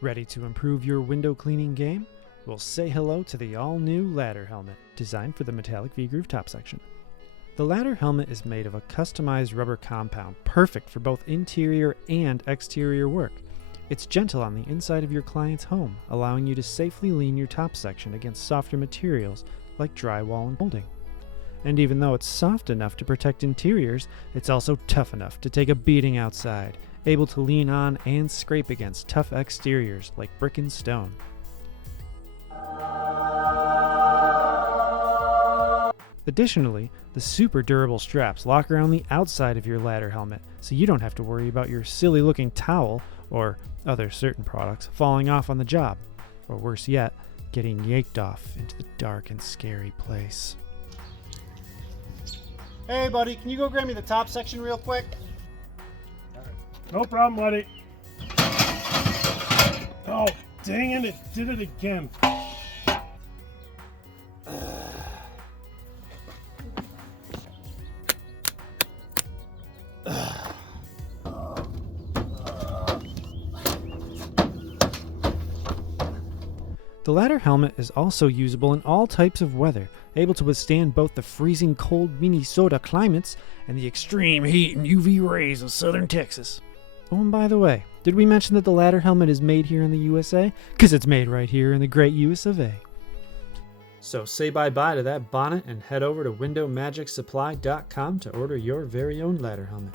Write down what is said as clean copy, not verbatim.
Ready to improve your window cleaning game? Well, say hello to the all-new ladder helmet, designed for the metallic V-groove top section. The ladder helmet is made of a customized rubber compound, perfect for both interior and exterior work. It's gentle on the inside of your client's home, allowing you to safely lean your top section against softer materials like drywall and molding. And even though it's soft enough to protect interiors, it's also tough enough to take a beating outside, able to lean on and scrape against tough exteriors like brick and stone. Additionally, the super durable straps lock around the outside of your ladder helmet, so you don't have to worry about your silly looking towel, or other certain products, falling off on the job, or worse yet, getting yanked off into the dark and scary place. Hey buddy, can you go grab me the top section real quick? No problem, buddy. Oh, dang it did it again. The ladder helmet is also usable in all types of weather, able to withstand both the freezing cold Minnesota climates and the extreme heat and UV rays of southern Texas. Oh, and by the way, did we mention that the ladder helmet is made here in the USA? 'Cause it's made right here in the great US of A. So say bye-bye to that bonnet and head over to windowmagicsupply.com to order your very own ladder helmet.